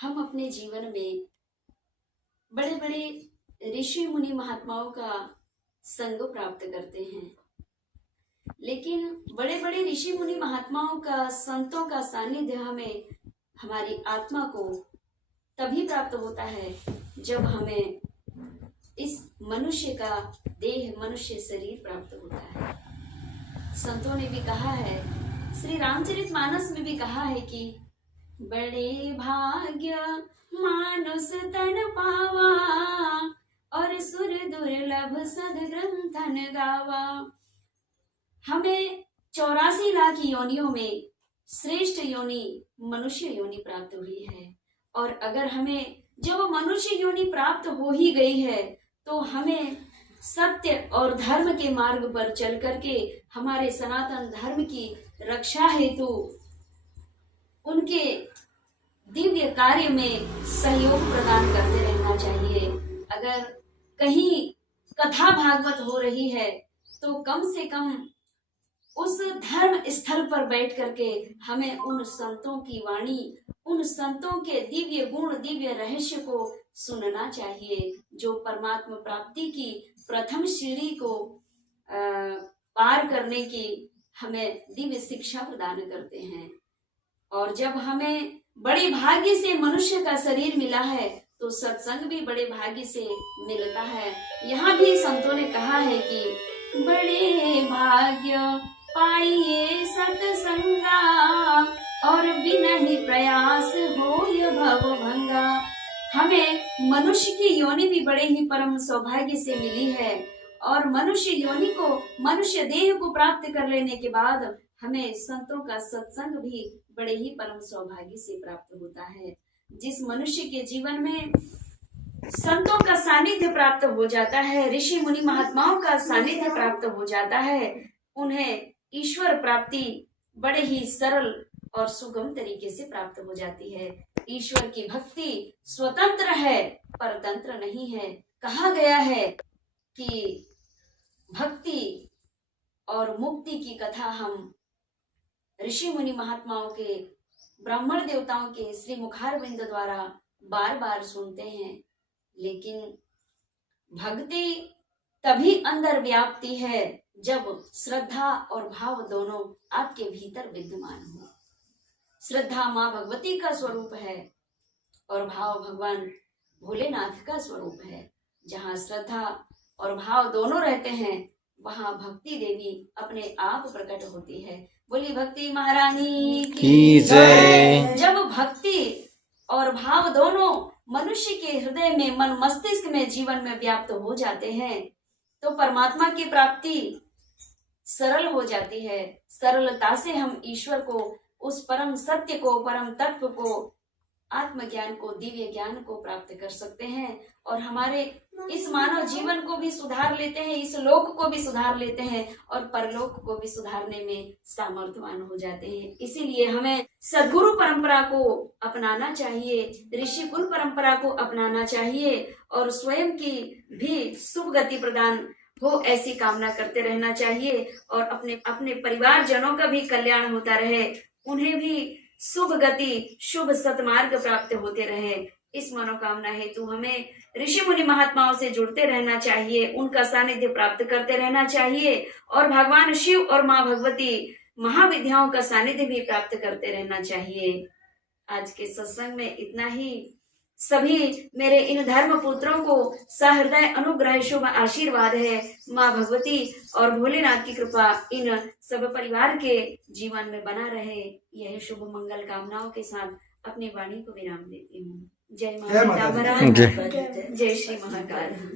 हम अपने जीवन में बड़े बड़े ऋषि मुनि महात्माओं का संग प्राप्त करते हैं, लेकिन बड़े बड़े ऋषि मुनि महात्माओं का, संतों का सानिध्य हमें हमारी आत्मा को तभी प्राप्त होता है जब हमें इस मनुष्य का देह, मनुष्य शरीर प्राप्त होता है। संतों ने भी कहा है, श्री रामचरितमानस में भी कहा है कि बड़े भाग्य मानुष तन पावा और सुर दुर्लभ सद्ग्रंथन गावा। हमें 84 लाख योनियों में श्रेष्ठ योनि मनुष्य योनि प्राप्त हुई है, और अगर हमें जब मनुष्य योनि प्राप्त हो ही गई है तो हमें सत्य और धर्म के मार्ग पर चल करके हमारे सनातन धर्म की रक्षा हेतु उनके दिव्य कार्य में सहयोग प्रदान करते रहना चाहिए। अगर कहीं कथा भागवत हो रही है तो कम से कम उस धर्म स्थल पर बैठ करके हमें उन संतों की वाणी, उन संतों के दिव्य गुण, दिव्य रहस्य को सुनना चाहिए, जो परमात्मा प्राप्ति की प्रथम सीढ़ी को पार करने की हमें दिव्य शिक्षा प्रदान करते हैं। और जब हमें बड़े भाग्य से मनुष्य का शरीर मिला है तो सत्संग भी बड़े भाग्य से मिलता है। यहाँ भी संतों ने कहा है कि बड़े भाग्य पाइए सत्संगा और बिना ही प्रयास होय भव भंगा। हमें मनुष्य की योनि भी बड़े ही परम सौभाग्य से मिली है, और मनुष्य योनि को, मनुष्य देह को प्राप्त कर लेने के बाद हमें संतों का सत्संग भी बड़े ही परम सौभाग्य से प्राप्त होता है। जिस मनुष्य के जीवन में संतों का सानिध्य प्राप्त हो जाता है, ऋषि मुनि महात्माओं का सानिध्य प्राप्त हो जाता है, उन्हें ईश्वर प्राप्ति बड़े ही सरल और सुगम तरीके से प्राप्त हो जाती है। ईश्वर की भक्ति स्वतंत्र है, परतंत्र नहीं है। कहा गया है कि भक्ति और मुक्ति की कथा हम ऋषि मुनि महात्माओं के, ब्राह्मण देवताओं के श्री मुखारविंद द्वारा बार बार सुनते हैं, लेकिन भक्ति तभी अंदर व्याप्ति है जब श्रद्धा और भाव दोनों आपके भीतर विद्यमान हो। श्रद्धा माँ भगवती का स्वरूप है और भाव भगवान भोलेनाथ का स्वरूप है। जहाँ श्रद्धा और भाव दोनों रहते हैं वहाँ भक्ति देवी अपने आप प्रकट होती है। बोली भक्ति महारानी की जय। जब भक्ति और भाव दोनों मनुष्य के हृदय में, मन मस्तिष्क में, जीवन में व्याप्त हो जाते हैं तो परमात्मा की प्राप्ति सरल हो जाती है। सरलता से हम ईश्वर को, उस परम सत्य को, परम तत्व को, आत्मज्ञान को, दिव्य ज्ञान को प्राप्त कर सकते हैं, और हमारे इस मानव जीवन को भी सुधार लेते हैं, इस लोक को भी सुधार लेते हैं, और परलोक को भी सुधारने में सामर्थ्यवान हो जाते हैं। इसीलिए हमें सद्गुरु परंपरा को अपनाना चाहिए, ऋषि कुल परंपरा को अपनाना चाहिए, और स्वयं की भी शुभ गति प्रदान हो ऐसी कामना करते रहना चाहिए, और अपने अपने परिवारजनों का भी कल्याण होता रहे, उन्हें भी शुभ गति, शुभ सतमार्ग प्राप्त होते रहे। इस मनोकामना हेतु हमें ऋषि मुनि महात्माओं से जुड़ते रहना चाहिए, उनका सानिध्य प्राप्त करते रहना चाहिए, और भगवान शिव और माँ भगवती महाविद्याओं का सानिध्य भी प्राप्त करते रहना चाहिए। आज के सत्संग में इतना ही। सभी मेरे इन धर्म पुत्रों को सहृदय अनुग्रह शुभ आशीर्वाद है। माँ भगवती और भोलेनाथ की कृपा इन सब परिवार के जीवन में बना रहे, यह शुभ मंगल कामनाओं के साथ अपनी वाणी को विराम देती हूँ। जय माता, जय श्री महाकाल।